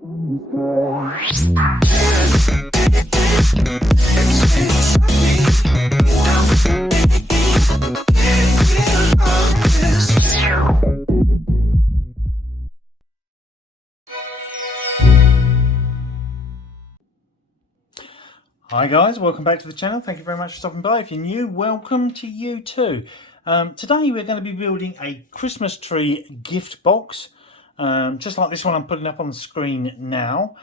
Hi guys, welcome back to the channel. Thank you very much for stopping by. If you're new, welcome to you too. Today we're going to be building a Christmas tree gift box, just like this one I'm putting up on the screen now.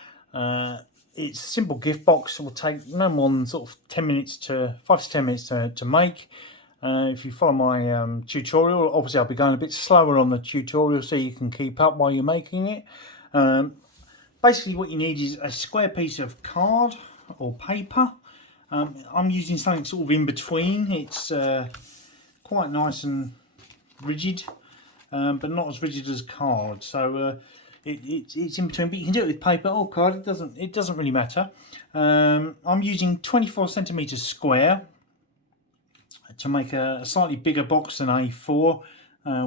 It's a simple gift box. It will take no more than sort of 5 to 10 minutes to make. If you follow my tutorial, obviously I'll be going a bit slower on the tutorial so you can keep up while you're making it. Basically what you need is a square piece of card or paper. I'm using something sort of in between. It's quite nice and rigid, but not as rigid as card. So it's in between. But you can do it with paper or card. It doesn't really matter. I'm using 24 centimeters square to make a slightly bigger box than A4,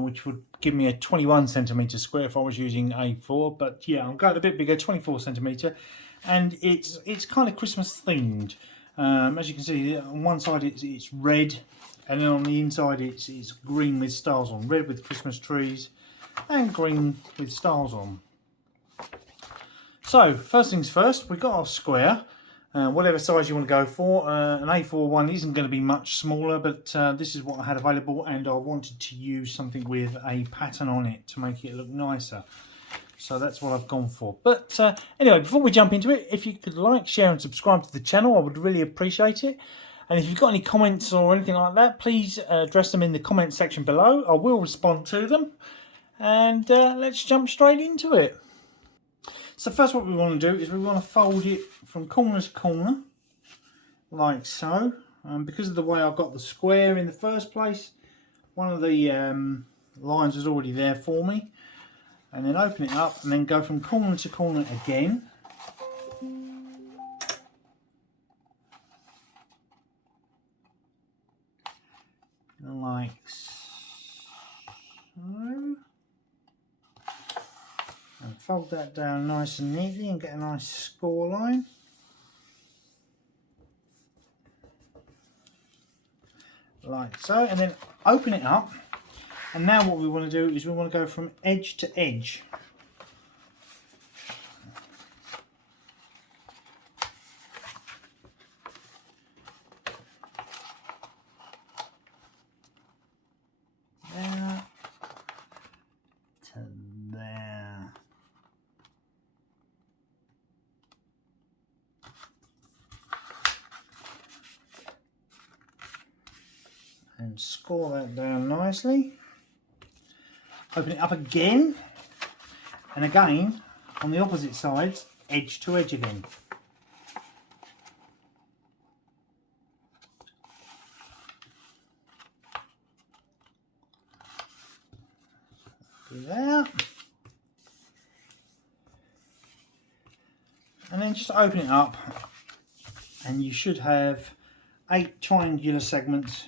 which would give me a 21 centimeter square if I was using A4. But yeah, I'm going a bit bigger, 24 centimeter. And it's kind of Christmas themed. As you can see, on one side it's red, and then on the inside it's green with stars on. Red with Christmas trees, and green with stars on. So first things first, we've got our square. Whatever size you want to go for. An A4 one isn't going to be much smaller, but this is what I had available, and I wanted to use something with a pattern on it to make it look nicer. So that's what I've gone for. But anyway, before we jump into it, if you could like, share and subscribe to the channel, I would really appreciate it. And if you've got any comments or anything like that, please address them in the comment section below. I will respond to them. And let's jump straight into it. So first what we want to do is we want to fold it from corner to corner, like so. Because of the way I got the square in the first place, one of the lines was already there for me. And then open it up and then go from corner to corner again. Like so. And fold that down nice and neatly and get a nice score line. Like so. And then open it up. And now what we want to do is we want to go from edge to edge. There to there. And score that down nicely. Open it up again, and again on the opposite sides, edge to edge again. Do that, and then just open it up, and you should have 8 triangular segments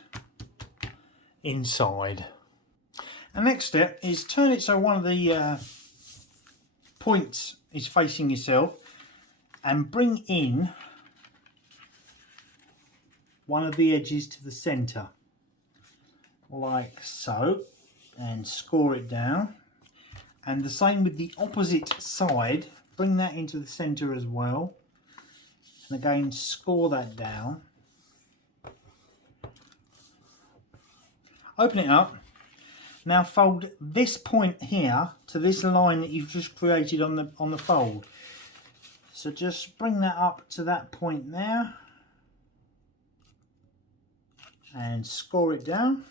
inside. The next step is turn it so one of the points is facing yourself, and bring in one of the edges to the centre, like so, and score it down. And the same with the opposite side, bring that into the centre as well, and again score that down. Open it up. Now fold this point here to this line that you've just created on the fold. So just bring that up to that point there and score it down,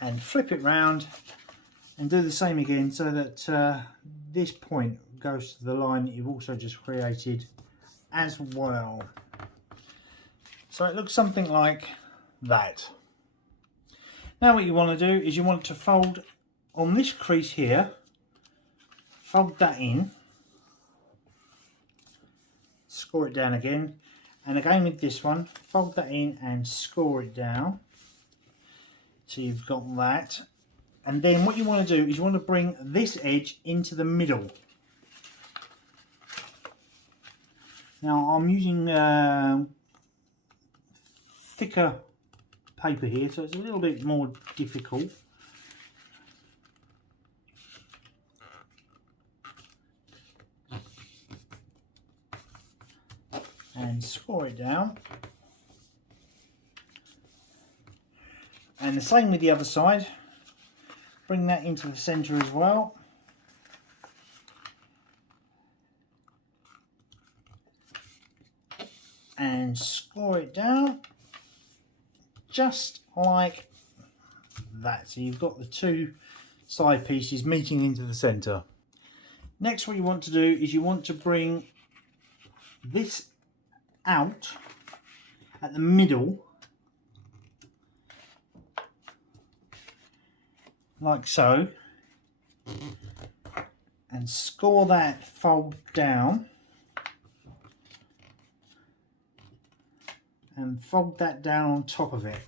and flip it round and do the same again so that this point goes to the line that you've also just created as well. So it looks something like that. Now what you want to do is you want to fold on this crease here, fold that in, score it down again, and again with this one, fold that in and score it down. So you've got that, And then what you want to do is you want to bring this edge into the middle. Now I'm using thicker paper here, so it's a little bit more difficult. And score it down. And the same with the other side. Bring that into the centre as well. And score it down just like that. So you've got the two side pieces meeting into the centre. Next, what you want to do is you want to bring this out at the middle, like so, and score that fold down and fold that down on top of it.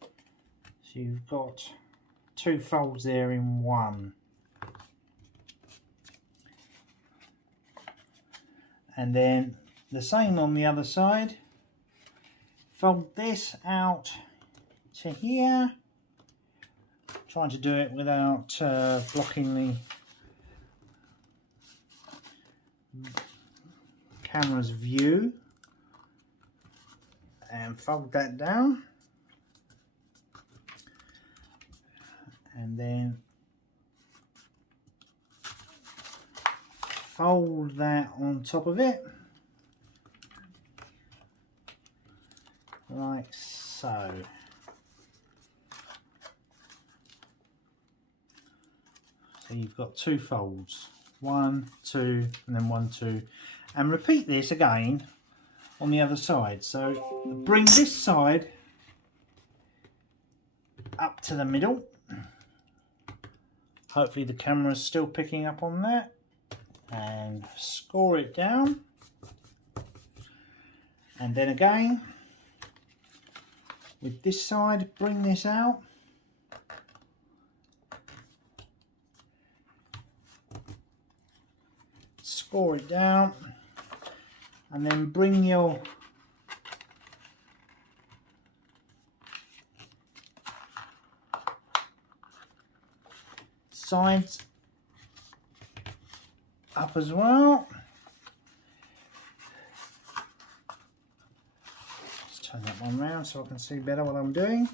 So you've got two folds there in one. And then the same on the other side. Fold this out to here. Trying to do it without blocking the camera's view. And fold that down. And then fold that on top of it, like so. So you've got two folds, 1, 2, and then 1, 2, and repeat this again on the other side. So bring this side up to the middle. Hopefully the camera is still picking up on that. And score it down. And then again, with this side, bring this out. Score it down. And then bring your sides up as well. Let's turn that one round so I can see better what I'm doing.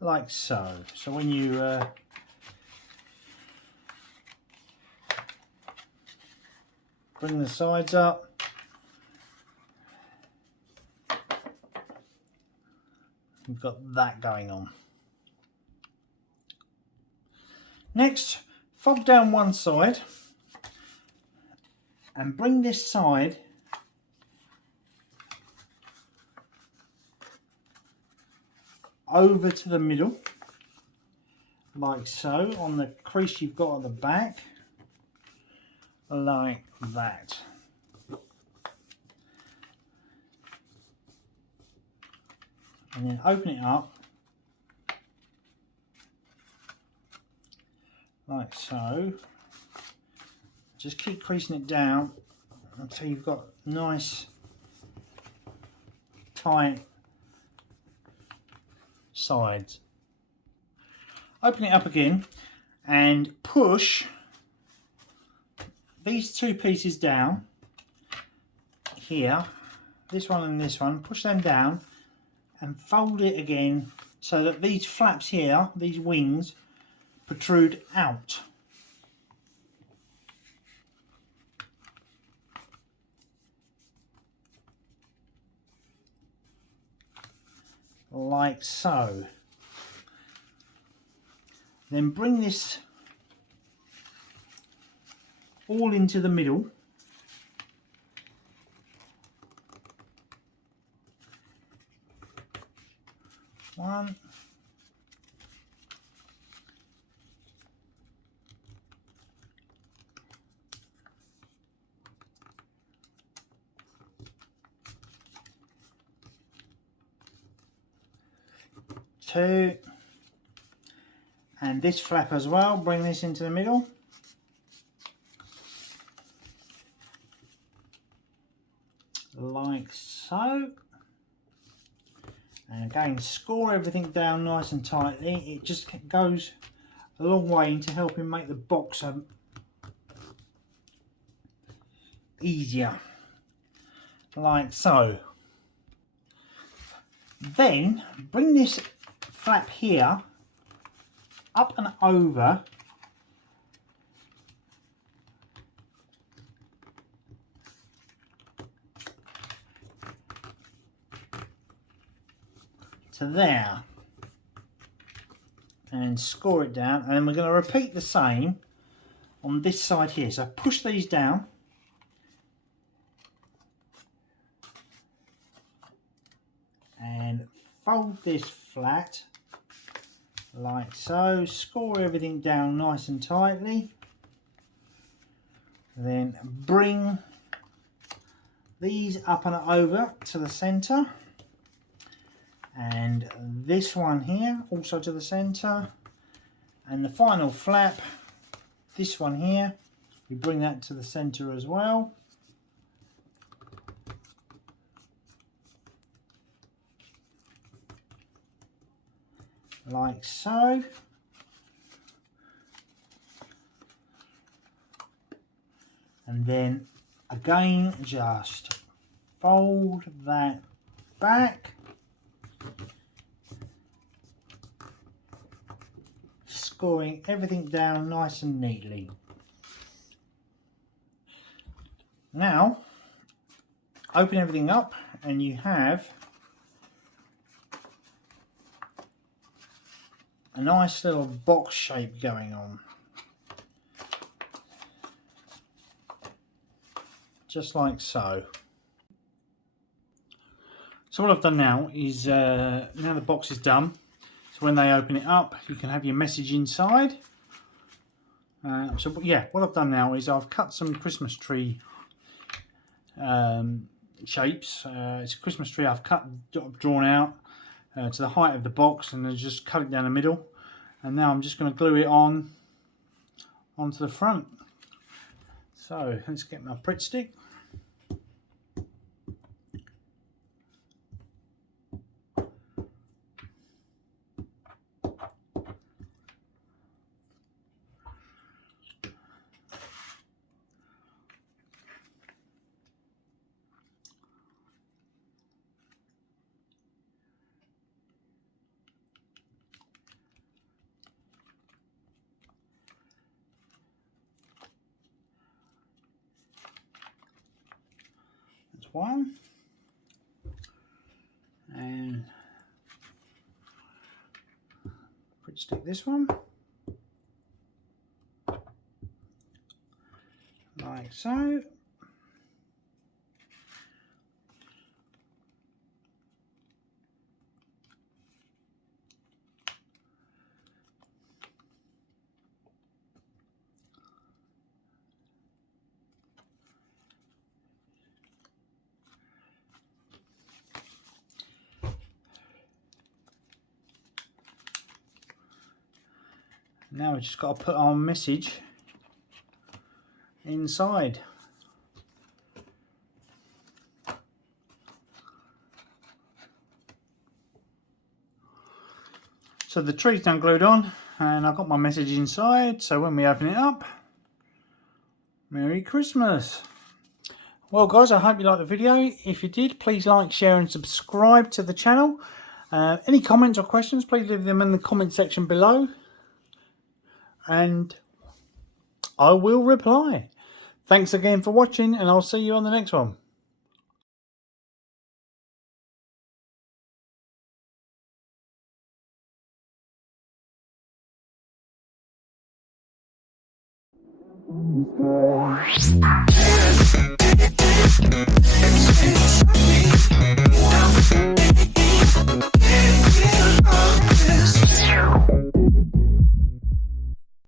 Like so. So when you bring the sides up, we've got that going on. Next, fold down one side and bring this side over to the middle, like so, on the crease you've got at the back, like that. And then open it up like so. Just keep creasing it down until you've got nice tight sides. Open it up again and push these two pieces down here, this one and this one, push them down and fold it again so that these flaps here, these wings, protrude out. Like so. Then bring this all into the middle. One. 2, and this flap as well. Bring this into the middle. Like so. And again, score everything down nice and tightly. It just goes a long way into helping make the box easier. Like so. Then bring this flap here up and over to there and score it down, and then we're going to repeat the same on this side here. So push these down and fold this flat like so, score everything down nice and tightly, then bring these up and over to the center, and this one here also to the center, and the final flap, this one here, we bring that to the center as well. Like so. And then again just fold that back, scoring everything down nice and neatly. Now open everything up and you have a nice little box shape going on, just like so. So what I've done now is, now the box is done, so when they open it up you can have your message inside. So yeah, what I've done now is I've cut some Christmas tree shapes. It's a Christmas tree I've drawn out to the height of the box, and then just cut it down the middle, and now I'm just going to glue it onto the front. So let's get my Pritt stick. One, and Pritt stick this one like so. Now we've just got to put our message inside. So the tree's done glued on and I've got my message inside, so when we open it up, Merry Christmas. Well guys, I hope you liked the video. If you did, please like, share and subscribe to the channel. Any comments or questions, please leave them in the comment section below, and I will reply. Thanks again for watching, and I'll see you on the next one. Good.